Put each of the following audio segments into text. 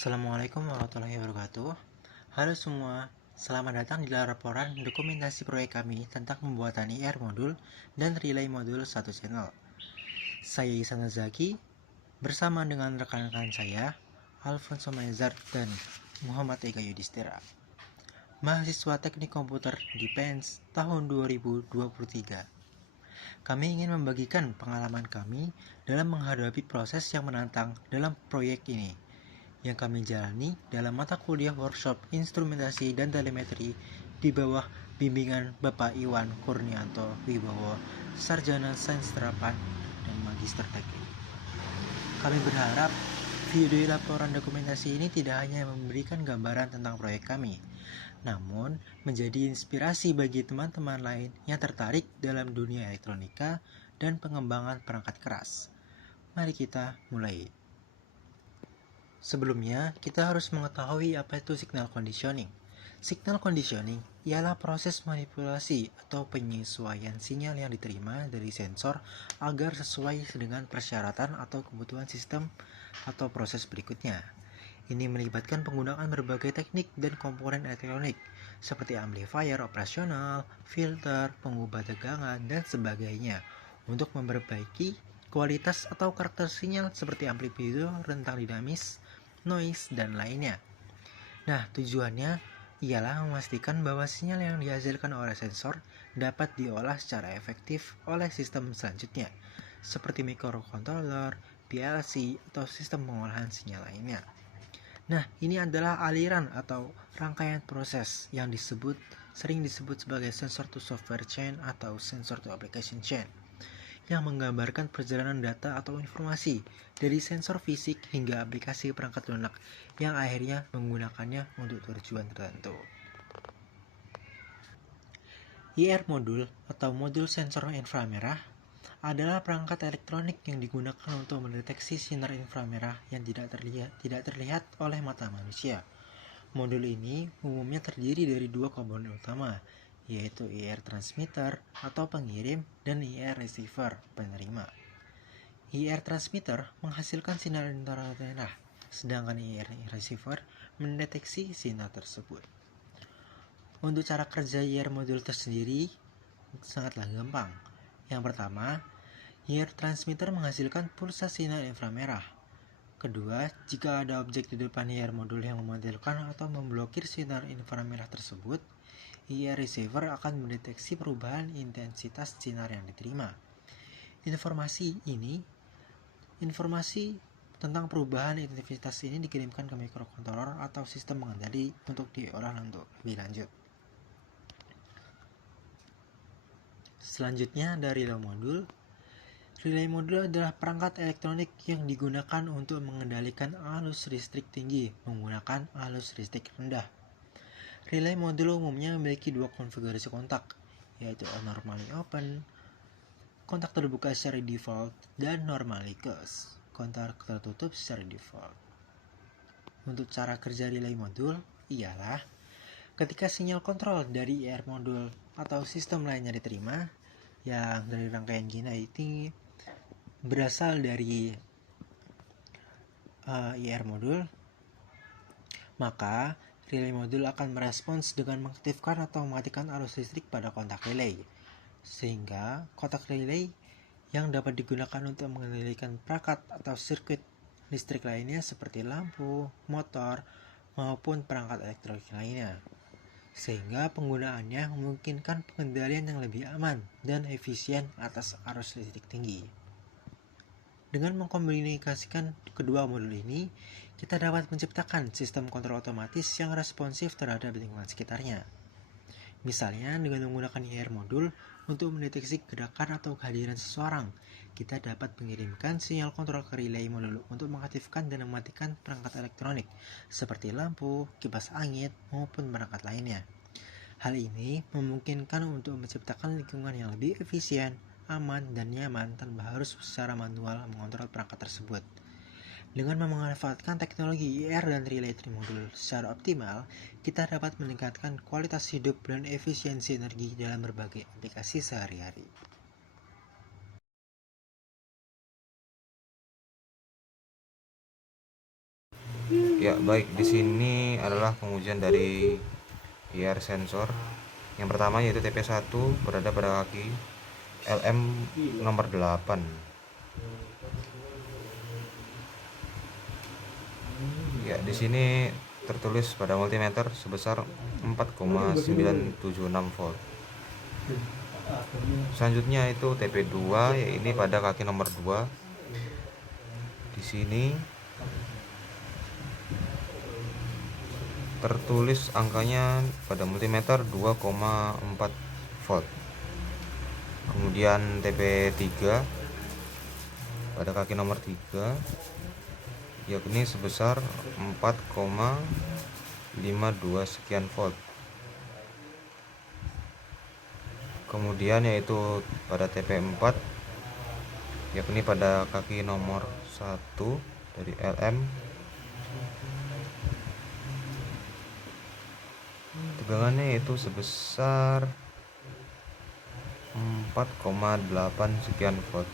Assalamualaikum warahmatullahi wabarakatuh. Halo semua, selamat datang di laporan dokumentasi proyek kami tentang pembuatan IR modul dan relay modul satu channel. Saya Ihsan Zaki bersama dengan rekan-rekan saya, Alfonso Maezar dan Muhammad Ega Yudhistira, mahasiswa Teknik Komputer di PENS tahun 2023. Kami ingin membagikan pengalaman kami dalam menghadapi proses yang menantang dalam proyek ini yang kami jalani dalam mata kuliah workshop instrumentasi dan telemetri di bawah bimbingan Bapak Iwan Kurnianto Wibowo, Sarjana Sains Terapan dan Magister Teknik. Kami berharap video laporan dokumentasi ini tidak hanya memberikan gambaran tentang proyek kami, namun menjadi inspirasi bagi teman-teman lain yang tertarik dalam dunia elektronika dan pengembangan perangkat keras. Mari kita mulai. Sebelumnya, kita harus mengetahui apa itu signal conditioning. Signal conditioning ialah proses manipulasi atau penyesuaian sinyal yang diterima dari sensor agar sesuai dengan persyaratan atau kebutuhan sistem atau proses berikutnya. Ini melibatkan penggunaan berbagai teknik dan komponen elektronik seperti amplifier operasional, filter, pengubah tegangan, dan sebagainya untuk memperbaiki kualitas atau karakter sinyal seperti amplitude, rentang dinamis, noise, dan lainnya. Nah, tujuannya ialah memastikan bahwa sinyal yang dihasilkan oleh sensor dapat diolah secara efektif oleh sistem selanjutnya, seperti microcontroller, PLC, atau sistem pengolahan sinyal lainnya. Nah, ini adalah aliran atau rangkaian proses yang sering disebut sebagai sensor to software chain atau sensor to application chain, yang menggambarkan perjalanan data atau informasi dari sensor fisik hingga aplikasi perangkat lunak yang akhirnya menggunakannya untuk tujuan tertentu. IR modul atau modul sensor inframerah adalah perangkat elektronik yang digunakan untuk mendeteksi sinar inframerah yang tidak terlihat oleh mata manusia. Modul ini umumnya terdiri dari dua komponen utama, yaitu IR transmitter atau pengirim dan IR receiver penerima. IR transmitter menghasilkan sinar inframerah, sedangkan IR receiver mendeteksi sinar tersebut. Untuk cara kerja IR modul tersendiri sangatlah gampang. Yang pertama, IR transmitter menghasilkan pulsa sinar inframerah. Kedua, jika ada objek di depan IR modul yang memantulkan atau memblokir sinar inframerah tersebut, IR receiver akan mendeteksi perubahan intensitas sinar yang diterima. Informasi tentang perubahan intensitas ini dikirimkan ke microcontroller atau sistem pengendali untuk diolah untuk lebih lanjut. Selanjutnya dari relay modul. Relay modul adalah perangkat elektronik yang digunakan untuk mengendalikan arus listrik tinggi menggunakan arus listrik rendah. Relay modul umumnya memiliki dua konfigurasi kontak, yaitu normally open, kontak terbuka secara default, dan normally closed, kontak tertutup secara default. Untuk cara kerja relay modul ialah ketika sinyal kontrol dari IR modul atau sistem lainnya diterima, yang dari rangkaian GINA ini berasal dari IR modul, maka relay modul akan merespons dengan mengaktifkan atau mematikan arus listrik pada kontak relay, sehingga kontak relay yang dapat digunakan untuk mengendalikan perangkat atau sirkuit listrik lainnya seperti lampu, motor, maupun perangkat elektronik lainnya, sehingga penggunaannya memungkinkan pengendalian yang lebih aman dan efisien atas arus listrik tinggi. Dengan mengkomunikasikan kedua modul ini, kita dapat menciptakan sistem kontrol otomatis yang responsif terhadap lingkungan sekitarnya. Misalnya dengan menggunakan IR modul untuk mendeteksi gerakan atau kehadiran seseorang, kita dapat mengirimkan sinyal kontrol ke relay modul untuk mengaktifkan dan mematikan perangkat elektronik seperti lampu, kipas angin, maupun perangkat lainnya. Hal ini memungkinkan untuk menciptakan lingkungan yang lebih efisien, aman, dan nyaman tanpa harus secara manual mengontrol perangkat tersebut. Dengan memanfaatkan teknologi IR dan relay modul secara optimal, kita dapat meningkatkan kualitas hidup dan efisiensi energi dalam berbagai aplikasi sehari-hari. Ya, baik, di sini adalah pengujian dari IR sensor. Yang pertama yaitu TP1 berada pada kaki LM nomor 8. Ya, di sini tertulis pada multimeter sebesar 4,976 volt. Selanjutnya itu TP2, yaitu pada kaki nomor 2. Di sini tertulis angkanya pada multimeter 2,4 volt. Kemudian TP3 pada kaki nomor 3 yakni sebesar 4,52 sekian volt. Kemudian yaitu pada TP4 yakni pada kaki nomor 1 dari LM, tegangannya yaitu sebesar 4,8 sekian volt.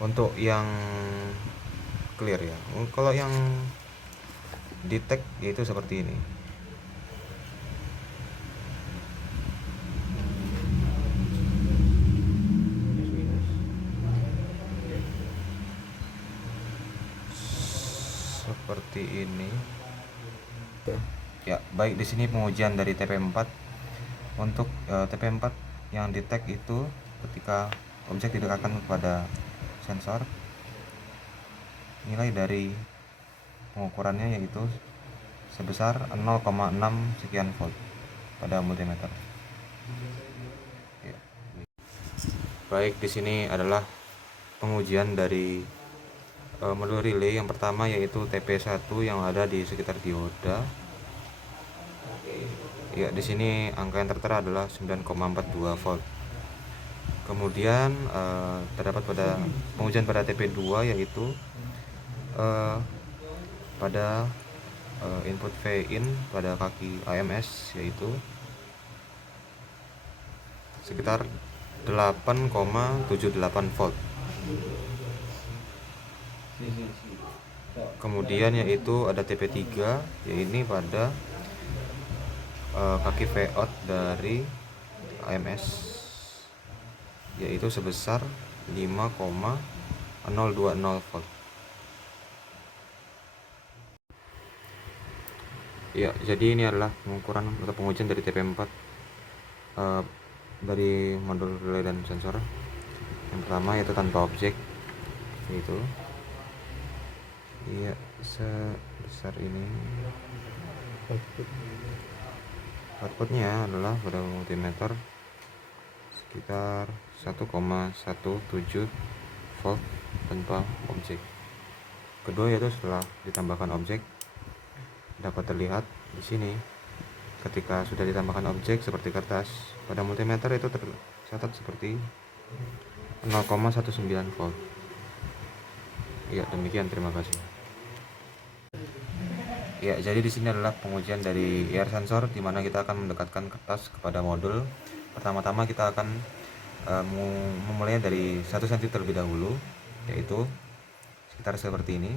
Untuk yang clear ya, kalau yang detect yaitu seperti ini. Seperti ini. Ya, baik, di sini pengujian dari TP4. Untuk TP4 yang detect itu ketika objek didekatkan kepada sensor, nilai dari pengukurannya yaitu sebesar 0,6 sekian volt pada multimeter. Ya. Baik, di sini adalah pengujian dari modul relay yang pertama yaitu TP1 yang ada di sekitar dioda. Ya, di sini angka yang tertera adalah 9,42 volt. Kemudian terdapat pada pengujian pada TP2 yaitu pada input V in pada kaki AMS yaitu sekitar 8,78 volt. Kemudian yaitu ada TP3 yaitu pada kaki V out dari AMS yaitu sebesar 5,020 volt. Ya, jadi ini adalah pengukuran atau pengujian dari TP4 dari modul relay dan sensor. Yang pertama yaitu tanpa objek, yaitu iya sebesar ini. Outputnya adalah pada multimeter sekitar 1,17 volt tanpa objek. Kedua yaitu setelah ditambahkan objek, dapat terlihat di sini ketika sudah ditambahkan objek seperti kertas, pada multimeter itu tercatat seperti 0,19 volt. Ya, demikian, terima kasih. Ya, jadi di sini adalah pengujian dari IR sensor di mana kita akan mendekatkan kertas kepada modul. Pertama-tama kita akan memulai dari 1 cm terlebih dahulu, yaitu sekitar seperti ini.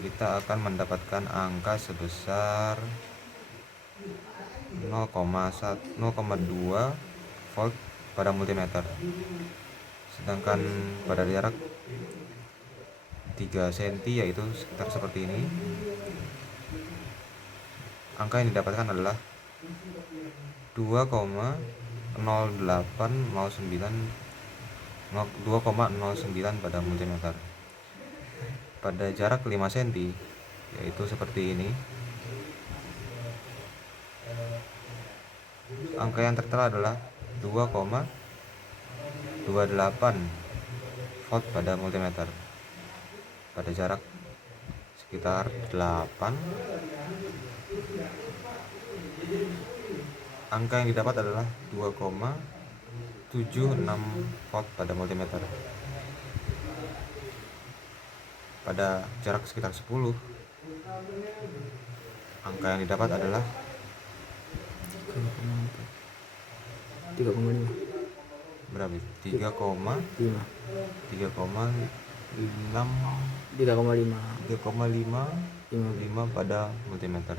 Kita akan mendapatkan angka sebesar 0,2 volt pada multimeter. Sedangkan pada jarak 3 cm yaitu sekitar seperti ini, angka yang didapatkan adalah 2,0809 pada multimeter. Pada jarak 5 cm yaitu seperti ini, angka yang tertera adalah 2,28 volt pada multimeter. Pada jarak sekitar 8, angka yang didapat adalah 2,76 volt pada multimeter. Pada jarak sekitar 10, angka yang didapat adalah 3,5. berapa? 3,5 3,5 3,5 pada multimeter.